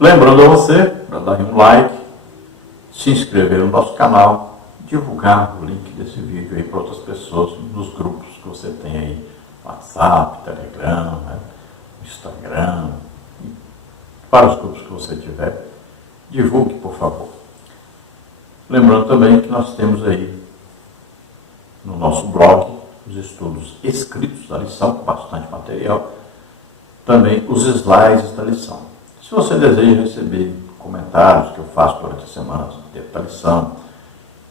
Lembrando a você para dar um like, se inscrever no nosso canal, divulgar o link desse vídeo aí para outras pessoas nos grupos que você tem aí, WhatsApp, Telegram, né, Instagram, para os grupos que você tiver, divulgue, por favor. Lembrando também que nós temos aí no nosso blog os estudos escritos da lição, com bastante material, também os slides da lição. Se você deseja receber comentários que eu faço durante a semana dentro da lição,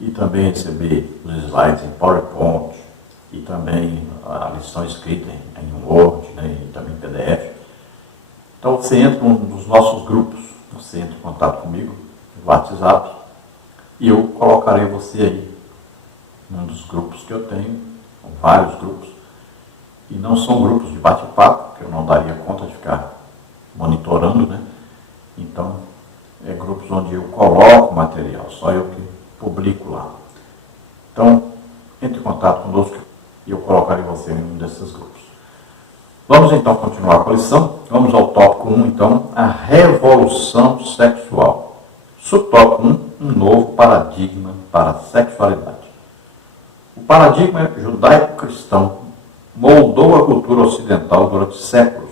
e também receber os slides em PowerPoint, e também a lição escrita em Word, né, e também em PDF, então você entra num dos nossos grupos, você entra em contato comigo no WhatsApp, e eu colocarei você aí num dos grupos que eu tenho, são vários grupos, e não são grupos de bate-papo, que eu não daria conta de ficar monitorando, né? Então, é grupos onde eu coloco material, só eu que publico lá. Então, entre em contato conosco e eu colocarei você em um desses grupos. Vamos então continuar com a lição. Vamos ao tópico 1, então, a revolução sexual. Subtópico 1, um novo paradigma para a sexualidade. O paradigma judaico-cristão moldou a cultura ocidental durante séculos.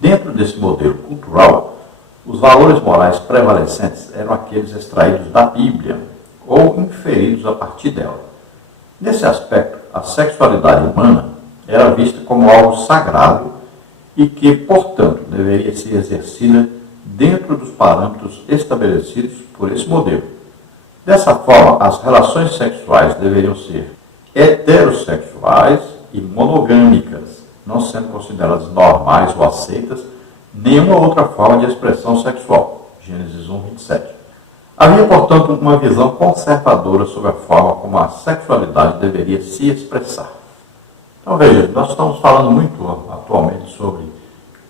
Dentro desse modelo cultural, os valores morais prevalecentes eram aqueles extraídos da Bíblia ou inferidos a partir dela. Nesse aspecto, a sexualidade humana era vista como algo sagrado e que, portanto, deveria ser exercida dentro dos parâmetros estabelecidos por esse modelo. Dessa forma, as relações sexuais deveriam ser heterossexuais e monogâmicas, não sendo consideradas normais ou aceitas nenhuma outra forma de expressão sexual. Gênesis 1, 27. Havia, portanto, uma visão conservadora sobre a forma como a sexualidade deveria se expressar. Então, veja, nós estamos falando muito atualmente sobre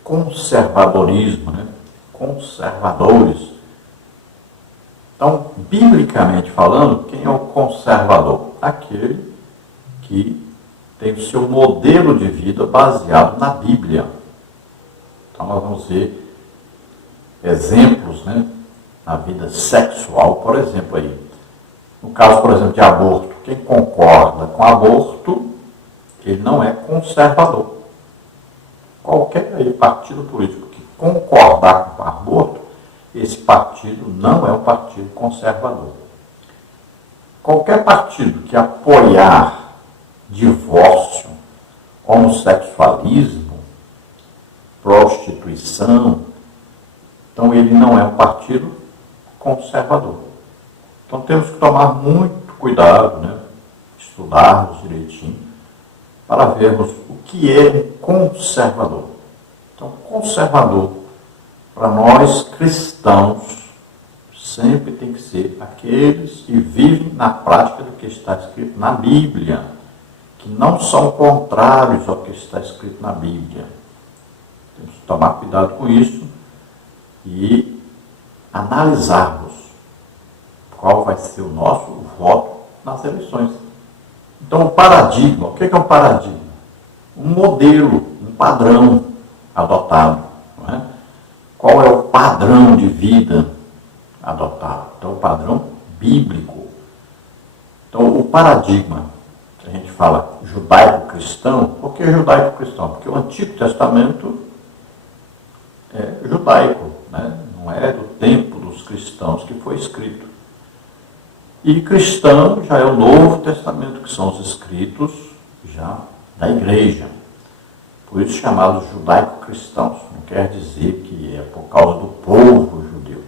conservadorismo, né? Conservadores. Então, biblicamente falando, quem é o conservador? Aquele que tem o seu modelo de vida baseado na Bíblia. Então, nós vamos ver exemplos, né, na vida sexual, por exemplo, aí. No caso, por exemplo, de aborto, quem concorda com aborto, ele não é conservador. Qualquer aí, partido político que concordar com o aborto, esse partido não é um partido conservador. Qualquer partido que apoiar divórcio, homossexualismo, prostituição, então ele não é um partido conservador. Então temos que tomar muito cuidado, né? Estudarmos direitinho, para vermos o que é um conservador. Então, conservador, para nós cristãos, sempre tem que ser aqueles que vivem na prática do que está escrito na Bíblia, que não são contrários ao que está escrito na Bíblia. Temos que tomar cuidado com isso e analisarmos qual vai ser o nosso voto nas eleições. Então, o paradigma, o que é um paradigma? Um modelo, um padrão adotado. Não é? Qual é o padrão de vida adotado? Então, o padrão bíblico. Então, o paradigma, que a gente fala judaico-cristão, por que judaico-cristão? Porque o Antigo Testamento é judaico, né? Não é do tempo dos cristãos que foi escrito. E cristão já é o Novo Testamento, que são os escritos já da igreja. Por isso chamados judaico-cristãos. Não quer dizer que é por causa do povo judeu,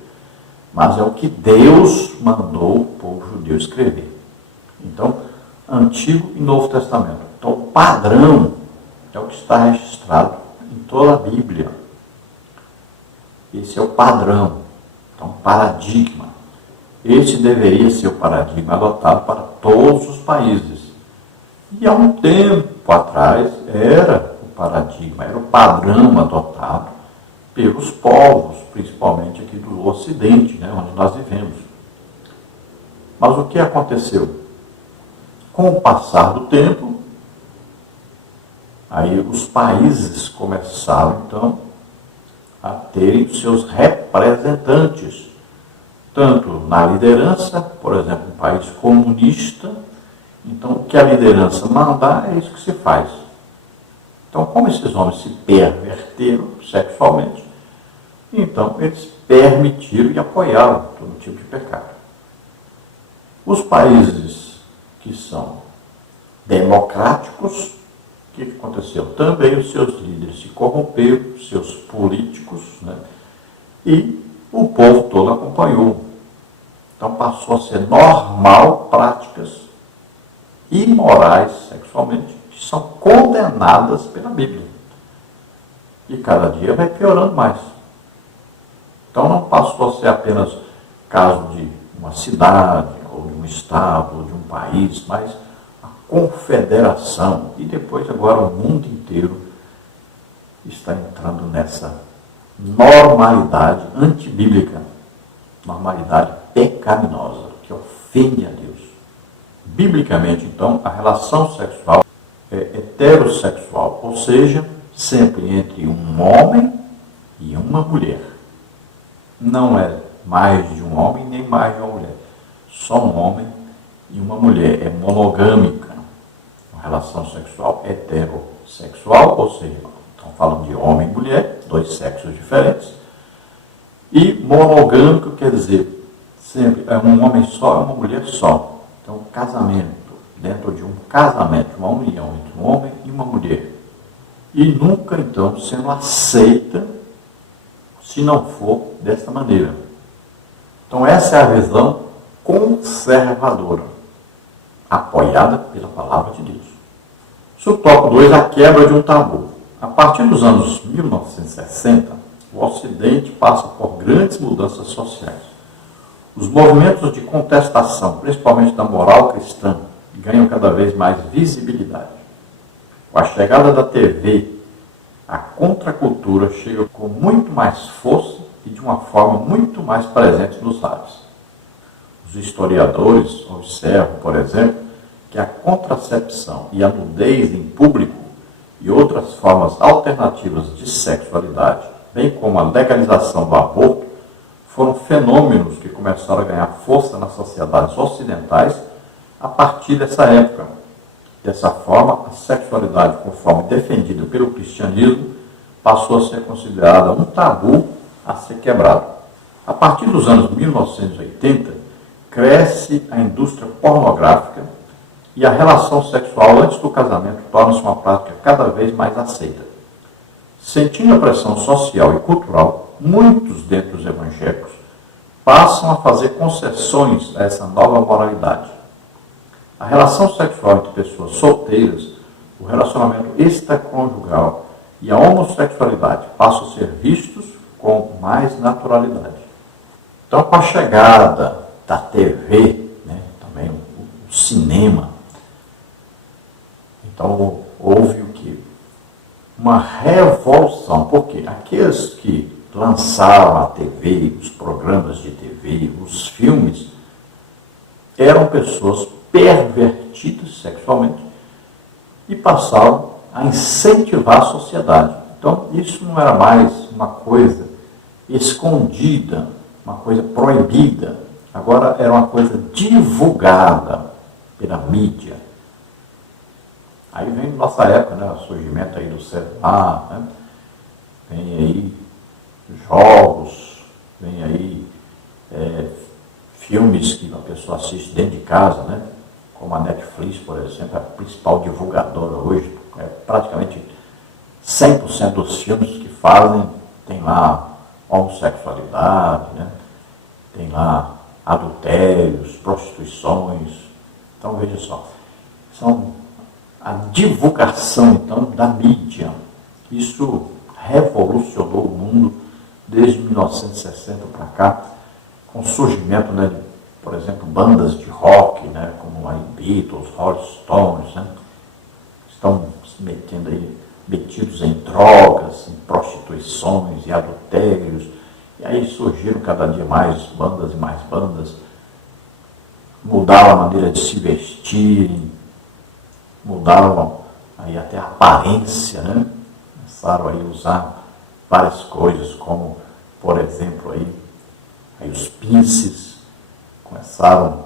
mas é o que Deus mandou o povo judeu escrever. Então, Antigo e Novo Testamento. Então, o padrão é o que está registrado em toda a Bíblia. Esse é o padrão. Então, paradigma. Esse deveria ser o paradigma adotado para todos os países. E há um tempo atrás era o paradigma, era o padrão adotado pelos povos, principalmente aqui do Ocidente, né, onde nós vivemos. Mas o que aconteceu? Com o passar do tempo, aí os países começaram, então, a terem os seus representantes representantes, tanto na liderança, por exemplo, um país comunista. Então, o que a liderança mandar é isso que se faz. Então, como esses homens se perverteram sexualmente, então eles permitiram e apoiaram todo tipo de pecado. Os países que são democráticos, o que aconteceu? Também os seus líderes se corromperam, seus políticos, né? E o povo todo acompanhou. Então passou a ser normal práticas imorais sexualmente, que são condenadas pela Bíblia. E cada dia vai piorando mais. Então não passou a ser apenas caso de uma cidade, ou de um estado, ou de um país, mas a confederação. E depois agora o mundo inteiro está entrando nessa normalidade antibíblica, normalidade pecaminosa, que ofende a Deus. Biblicamente, então, a relação sexual é heterossexual, ou seja, sempre entre um homem e uma mulher. Não é mais de um homem nem mais de uma mulher. Só um homem e uma mulher. É monogâmica. Uma relação sexual heterossexual, ou seja, estão falando de homem e mulher, dois sexos diferentes. E monogâmico quer dizer sempre é um homem só e uma mulher só. Então, casamento, dentro de um casamento, uma união entre um homem e uma mulher. E nunca, então, sendo aceita se não for desta maneira. Então, essa é a visão conservadora, apoiada pela palavra de Deus. Subtópico 2, a quebra de um tabu. A partir dos anos 1960, o Ocidente passa por grandes mudanças sociais. Os movimentos de contestação, principalmente da moral cristã, ganham cada vez mais visibilidade. Com a chegada da TV, a contracultura chega com muito mais força e de uma forma muito mais presente nos lares. Os historiadores observam, por exemplo, que a contracepção e a nudez em público e outras formas alternativas de sexualidade, bem como a legalização do aborto, foram fenômenos que começaram a ganhar força nas sociedades ocidentais a partir dessa época. Dessa forma, a sexualidade, conforme defendida pelo cristianismo, passou a ser considerada um tabu a ser quebrado. A partir dos anos 1980, cresce a indústria pornográfica e a relação sexual antes do casamento torna-se uma prática cada vez mais aceita. Sentindo a pressão social e cultural, muitos dentre os evangélicos passam a fazer concessões a essa nova moralidade. A relação sexual entre pessoas solteiras, o relacionamento extraconjugal e a homossexualidade passam a ser vistos com mais naturalidade. Então, com a chegada da TV, também o cinema, então houve o quê? Uma revolução, porque aqueles que lançaram a TV, os programas de TV, os filmes, eram pessoas pervertidas sexualmente e passaram a incentivar a sociedade. Então, isso não era mais uma coisa escondida, uma coisa proibida. Agora era uma coisa divulgada pela mídia. Aí vem nossa época, o surgimento aí do celular, vem aí jogos, vem aí filmes que a pessoa assiste dentro de casa, como a Netflix, por exemplo, é a principal divulgadora hoje. Praticamente 100% dos filmes que fazem tem lá homossexualidade, tem lá adultérios, prostituições. Então, veja só, são a divulgação, então, da mídia. Isso revolucionou o mundo desde 1960 para cá, com o surgimento, de, por exemplo, bandas de rock, como aí Beatles, Rolling Stones, estão se metidos em drogas, em prostituições e adultérios. E aí surgiram cada dia mais bandas e mais bandas, mudaram a maneira de se vestirem, mudaram aí até a aparência, começaram aí a usar várias coisas como por exemplo, aí os pinces, começaram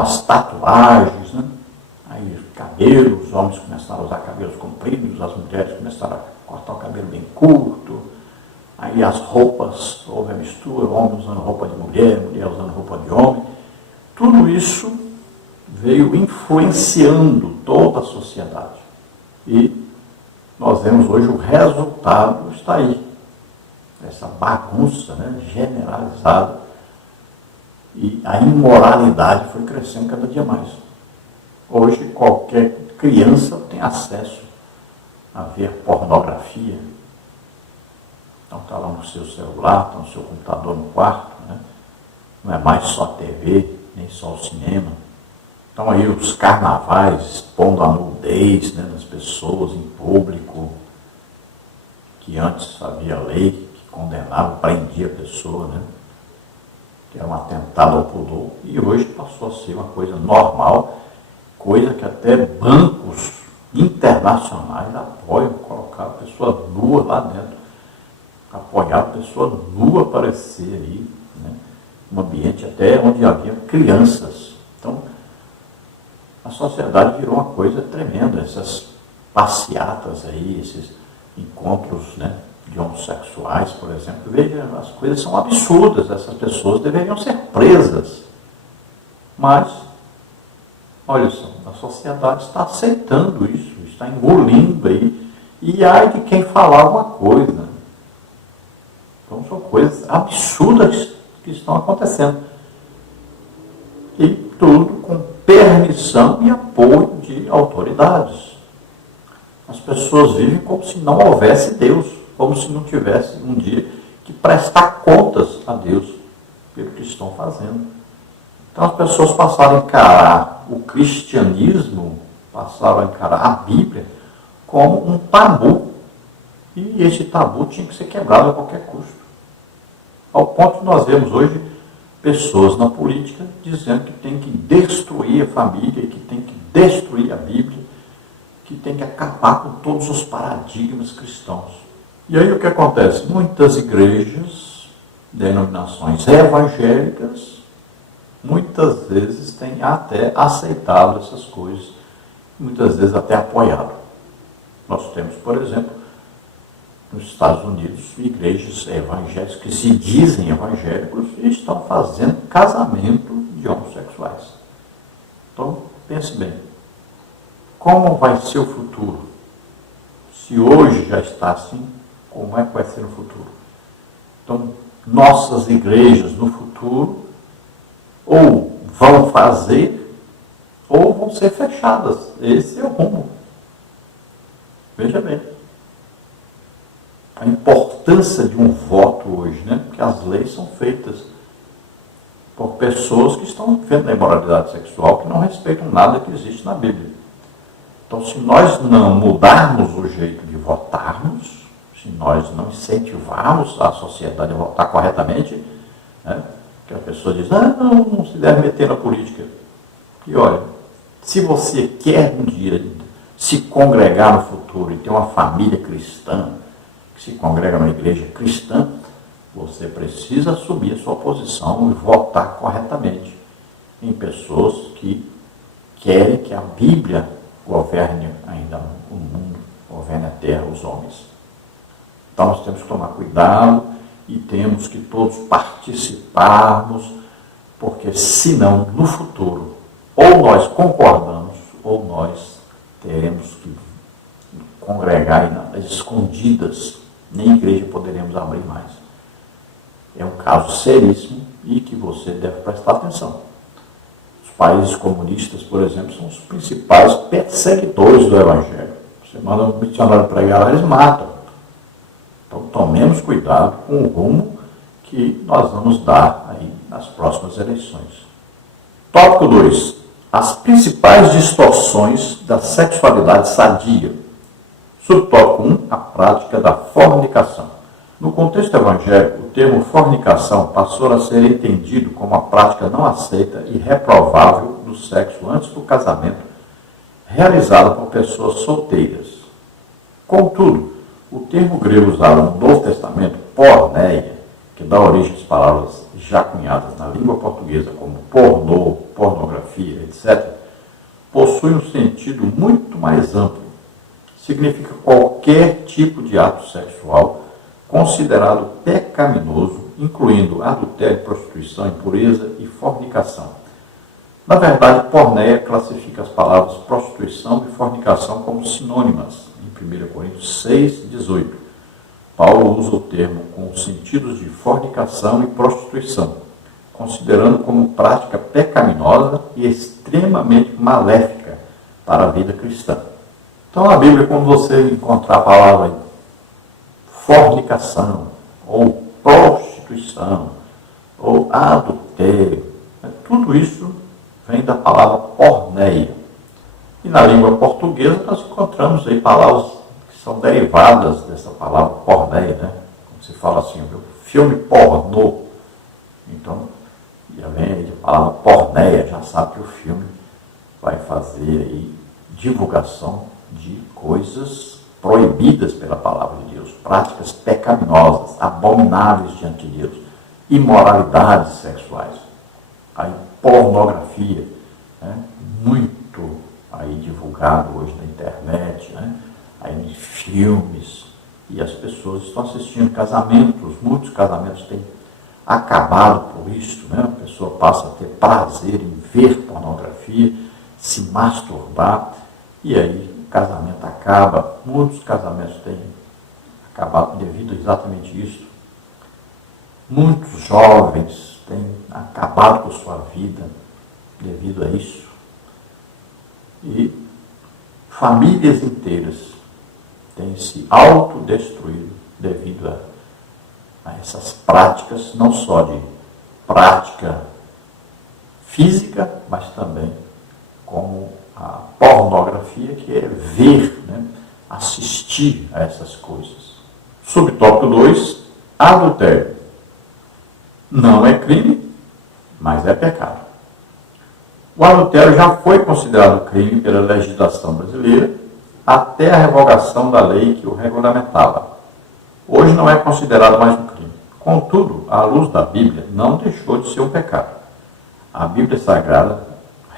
as tatuagens, né? Aí os cabelos, os homens começaram a usar cabelos compridos, as mulheres começaram a cortar o cabelo bem curto, aí as roupas, houve a mistura, homem usando roupa de mulher, mulher usando roupa de homem. Tudo isso veio influenciando toda a sociedade. E nós vemos hoje o resultado está aí. Essa bagunça, né, generalizada. E a imoralidade foi crescendo cada dia mais. Hoje qualquer criança tem acesso a ver pornografia. Então está lá no seu celular, está no seu computador no quarto, né? Não é mais só a TV, nem só o cinema. Então aí os carnavais expondo a nudez, né, das pessoas em público, que antes havia lei que condenava, prendia a pessoa, né? Que era um atentado ao pudor, e hoje passou a ser uma coisa normal, coisa que até bancos internacionais apoiam colocar a pessoa nua lá dentro, apoiar a pessoa nua aparecer aí, né? Um ambiente até onde havia crianças. Então, a sociedade virou uma coisa tremenda, essas passeatas aí, esses encontros, né, de homossexuais, por exemplo. Veja, as coisas são absurdas, essas pessoas deveriam ser presas. Mas, olha só, a sociedade está aceitando isso, está engolindo aí, e ai de quem falar alguma coisa. Então são coisas absurdas que estão acontecendo. E tudo com permissão e apoio de autoridades. As pessoas vivem como se não houvesse Deus, como se não tivesse um dia que prestar contas a Deus pelo que estão fazendo. Então as pessoas passaram a encarar o cristianismo, passaram a encarar a Bíblia como um tabu. E esse tabu tinha que ser quebrado a qualquer custo. Ao ponto que nós vemos hoje pessoas na política dizendo que tem que destruir a família, que tem que destruir a Bíblia, que tem que acabar com todos os paradigmas cristãos. E aí o que acontece? Muitas igrejas, denominações evangélicas, muitas vezes têm até aceitado essas coisas, muitas vezes até apoiado. Nós temos, por exemplo, nos Estados Unidos, igrejas evangélicas que se dizem evangélicos e estão fazendo casamento de homossexuais. Então, pense bem, como vai ser o futuro? Se hoje já está assim, como é que vai ser no futuro? Então, nossas igrejas no futuro ou vão fazer ou vão ser fechadas. Esse é o rumo. Veja bem. A importância de um voto hoje, né? Porque as leis são feitas por pessoas que estão vivendo a imoralidade sexual, que não respeitam nada que existe na Bíblia. Então, se nós não mudarmos o jeito de votarmos, se nós não incentivarmos a sociedade a votar corretamente, né? Que a pessoa diz, não se deve meter na política. E olha, se você quer um dia se congregar no futuro e ter uma família cristã, que se congrega numa igreja cristã, você precisa assumir a sua posição e votar corretamente em pessoas que querem que a Bíblia governe ainda o mundo, governe a terra, os homens. Então nós temos que tomar cuidado e temos que todos participarmos, porque senão, no futuro, ou nós concordamos, ou nós teremos que congregar às escondidas, nem igreja poderemos abrir mais. É um caso seríssimo e que você deve prestar atenção. Os países comunistas, por exemplo, são os principais perseguidores do Evangelho. Você manda um missionário pregar lá, eles matam. Então tomemos cuidado com o rumo que nós vamos dar aí nas próximas eleições. Tópico 2. As principais distorções da sexualidade sadia. Subtópico 1. A prática da fornicação. No contexto evangélico, o termo fornicação passou a ser entendido como a prática não aceita e reprovável do sexo antes do casamento, realizada por pessoas solteiras. Contudo, o termo grego usado no Novo Testamento, porneia, que dá origem às palavras já cunhadas na língua portuguesa como pornô, pornografia, etc., possui um sentido muito mais amplo. Significa qualquer tipo de ato sexual considerado pecaminoso, incluindo adultério, prostituição, impureza e fornicação. Na verdade, porneia classifica as palavras prostituição e fornicação como sinônimas, em 1 Coríntios 6, 18. Paulo usa o termo com os sentidos de fornicação e prostituição, considerando como prática pecaminosa e extremamente maléfica para a vida cristã. Então, na Bíblia, quando você encontrar a palavra fornicação, ou prostituição, ou adultério, tudo isso vem da palavra porneia. E na língua portuguesa nós encontramos aí palavras que são derivadas dessa palavra porneia, né? Como se fala assim, o filme pornô. Então, já vem aí a palavra porneia, já sabe que o filme vai fazer aí divulgação de coisas proibidas pela palavra de Deus, práticas pecaminosas, abomináveis diante de Deus, imoralidades sexuais. Aí, pornografia, né? Muito aí divulgado hoje na internet, né? Aí em filmes, e as pessoas estão assistindo casamentos, muitos casamentos têm acabado por isso, né? A pessoa passa a ter prazer em ver pornografia, se masturbar, e aí o casamento acaba. Muitos casamentos têm acabado devido a exatamente isso. Muitos jovens têm acabado com sua vida devido a isso. E famílias inteiras têm se autodestruído devido a essas práticas, não só de prática física, mas também como a pornografia, que é ver, né, assistir a essas coisas. Subtópico 2, adultério. Não é crime, mas é pecado. O adultério já foi considerado crime pela legislação brasileira até a revogação da lei que o regulamentava. Hoje não é considerado mais um crime. Contudo, à luz da Bíblia, não deixou de ser um pecado. A Bíblia Sagrada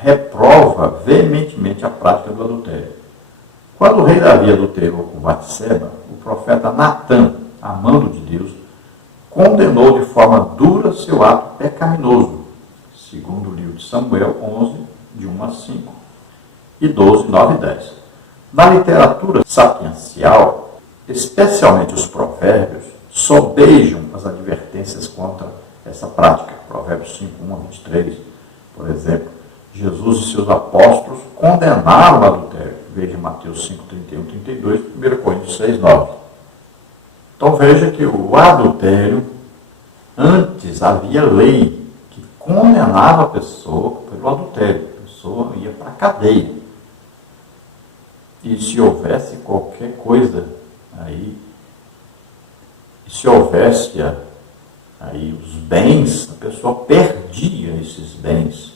reprova veementemente a prática do adultério. Quando o rei Davi adulterou com Batseba, o profeta Natã, amando de Deus, condenou de forma dura seu ato pecaminoso, segundo o livro de Samuel 11, de 1 a 5, e 12, 9 e 10. Na literatura sapiencial, especialmente os provérbios, sobejam as advertências contra essa prática. Provérbios 5, 1 a 23, por exemplo. Jesus e seus apóstolos condenaram o adultério. Veja Mateus 5, 31, 32, 1 Coríntios 6, 9. Então veja que o adultério, antes havia lei que condenava a pessoa pelo adultério. A pessoa ia para a cadeia. E se houvesse qualquer coisa aí, se houvesse aí os bens, a pessoa perdia esses bens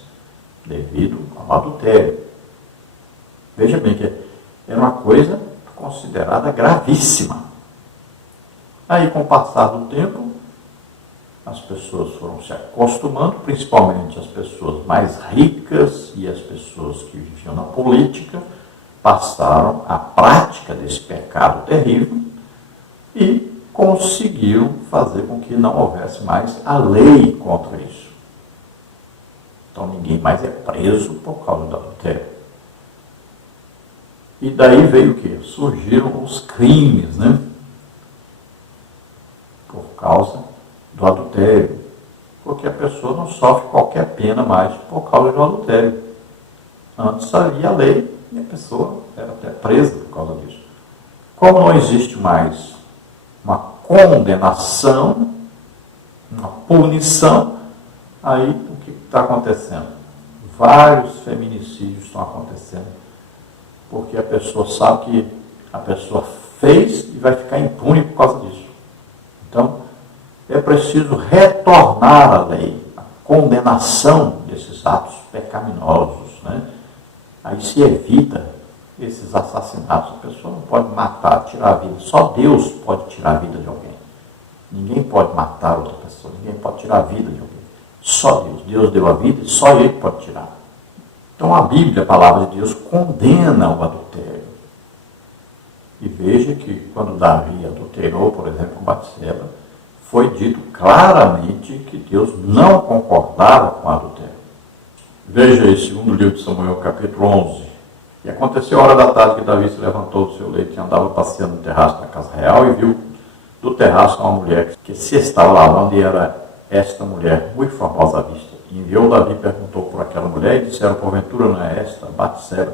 devido ao adultério. Veja bem que era uma coisa considerada gravíssima. Aí, com o passar do tempo, as pessoas foram se acostumando, principalmente as pessoas mais ricas e as pessoas que viviam na política, passaram a prática desse pecado terrível e conseguiram fazer com que não houvesse mais a lei contra isso. Então ninguém mais é preso por causa do adultério. E daí veio o quê? Surgiram os crimes, né? Por causa do adultério. Porque a pessoa não sofre qualquer pena mais por causa do adultério. Antes havia a lei e a pessoa era até presa por causa disso. Como não existe mais uma condenação, uma punição, aí o que está acontecendo? Vários feminicídios estão acontecendo, porque a pessoa sabe que a pessoa fez e vai ficar impune por causa disso. Então, é preciso retornar à lei, a condenação desses atos pecaminosos, né? Aí se evita esses assassinatos. A pessoa não pode matar, tirar a vida. Só Deus pode tirar a vida de alguém. Ninguém pode matar outra pessoa, ninguém pode tirar a vida de alguém. Só Deus. Deus deu a vida e só Ele pode tirar. Então a Bíblia, a palavra de Deus, condena o adultério. E veja que quando Davi adulterou, por exemplo, com Batseba, foi dito claramente que Deus não concordava com o adultério. Veja aí, segundo livro de Samuel, capítulo 11. E aconteceu a hora da tarde que Davi se levantou do seu leito e andava passeando no terraço da casa real e viu do terraço uma mulher que se estava lavando, e era esta mulher muito formosa à vista. E enviou Davi, perguntou por aquela mulher, e disseram: porventura não é esta Batseba,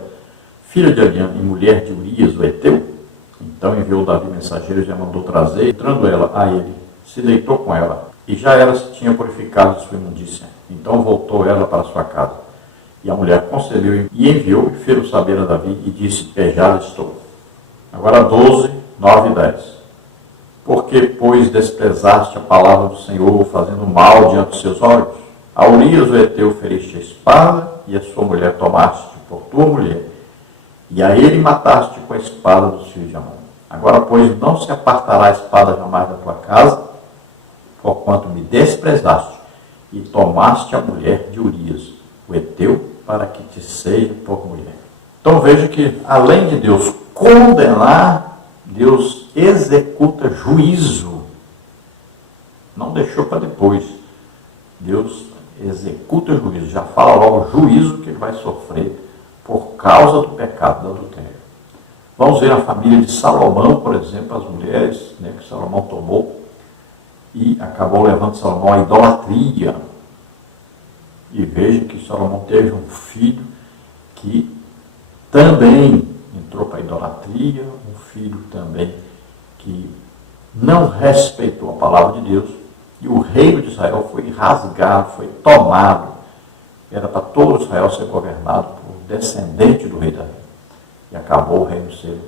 filha de Eliã e mulher de Urias, o Heteu? Então enviou Davi mensageiros e a mandou trazer, entrando ela a ele, se deitou com ela, e já ela se tinha purificado de sua imundícia. Então voltou ela para sua casa. E a mulher concebeu e enviou, e fez saber a Davi, e disse: pejada estou. Agora 12, 9 e 10. Porque, pois, desprezaste a palavra do Senhor, fazendo mal diante dos seus olhos? A Urias o Heteu feriste a espada, e a sua mulher tomaste por tua mulher, e a ele mataste com a espada dos filhos de Amon. Agora, pois, não se apartará a espada jamais da tua casa, porquanto me desprezaste, e tomaste a mulher de Urias, o Heteu, para que te seja por mulher. Então veja que, além de Deus condenar, Deus executa juízo. Não deixou para depois. Deus executa juízo. Já fala logo o juízo que ele vai sofrer por causa do pecado do adultério. Vamos ver a família de Salomão, por exemplo, as mulheres, né, que Salomão tomou, e acabou levando Salomão à idolatria. E veja que Salomão teve um filho que também entrou para a idolatria, um filho também que não respeitou a palavra de Deus, e o reino de Israel foi rasgado, foi tomado. Era para todo Israel ser governado por descendente do rei Davi. E acabou o reino sendo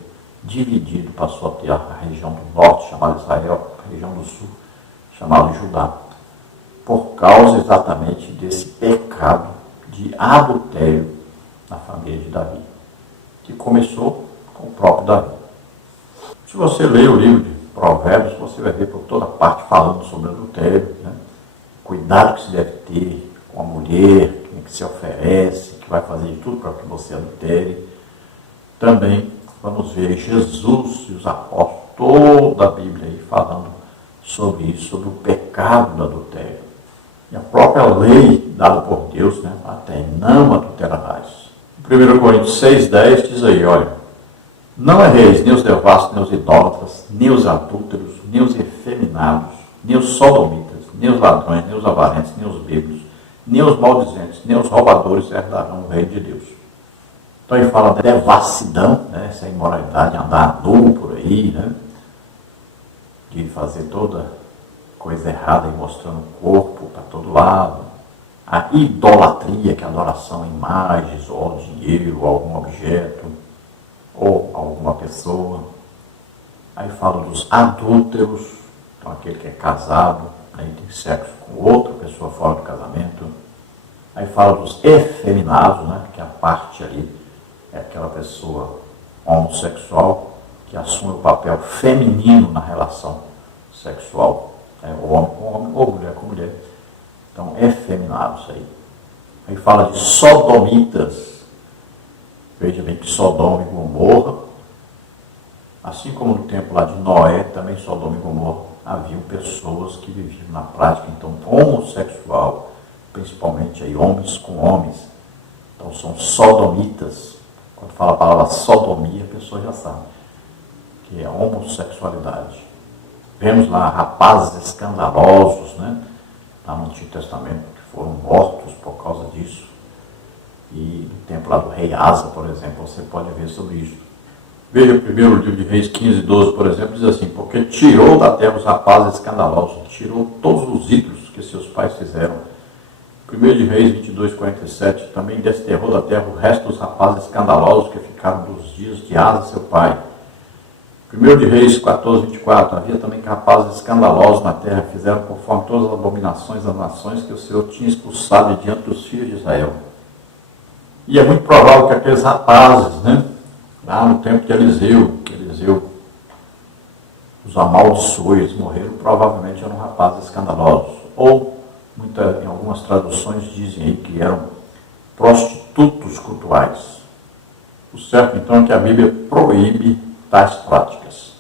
dividido, passou a ter a região do norte, chamada Israel, a região do sul, chamada Judá, por causa exatamente desse pecado de adultério na família de Davi, que começou com o próprio Davi. Se você ler o livro de Provérbios, você vai ver por toda parte falando sobre adultério, né? Cuidado que se deve ter com a mulher, que se oferece, que vai fazer de tudo para que você adultere. Também vamos ver Jesus e os apóstolos, toda a Bíblia aí falando sobre isso, sobre o pecado do adultério. E a própria lei dada por Deus, né? Até não adulterarás. 1 Coríntios 6,10 diz aí, olha: não erreis nem os devassos, nem os idólatras, nem os adúlteros, nem os efeminados, nem os sodomitas, nem os ladrões, nem os avarentos, nem os bêbados, nem os maldizentes, nem os roubadores herdarão o reino de Deus. Então ele fala da devassidão, né? Essa imoralidade, andar nu por aí, né? De fazer toda coisa errada e mostrando o corpo para todo lado. A idolatria, que é a adoração a imagens, ou ao dinheiro, ou a algum objeto, ou a alguma pessoa. Aí fala dos adúlteros, então aquele que é casado, né, e tem sexo com outra pessoa fora do casamento. Aí fala dos efeminados, né, que é a parte ali, é aquela pessoa homossexual que assume o papel feminino na relação sexual, homem com homem ou mulher com mulher. Então, efeminados aí. Aí fala de sodomitas. Veja bem que Sodoma e Gomorra, assim como no tempo lá de Noé, também Sodoma e Gomorra, haviam pessoas que viviam na prática, então, homossexual, principalmente aí homens com homens. Então, são sodomitas. Quando fala a palavra sodomia, a pessoa já sabe que é homossexualidade. Vemos lá rapazes escandalosos, né? Lá no Antigo Testamento, que foram mortos por causa disso. E no tempo lá do rei Asa, por exemplo, você pode ver sobre isso. Veja o primeiro livro de Reis 15, 12, por exemplo, diz assim: porque tirou da terra os rapazes escandalosos, tirou todos os ídolos que seus pais fizeram. 1 de Reis 22, 47, também desterrou da terra o resto dos rapazes escandalosos que ficaram dos dias de Asa, seu pai. 1 de Reis 14, 24, havia também rapazes escandalosos na terra, fizeram conforme todas as abominações das nações que o Senhor tinha expulsado diante dos filhos de Israel. E é muito provável que aqueles rapazes, né, lá no tempo de Eliseu, que Eliseu os amaldiçoou, eles morreram, provavelmente eram rapazes escandalosos. Ou, em algumas traduções dizem aí que eram prostitutos cultuais. O certo, então, é que a Bíblia proíbe tais práticas.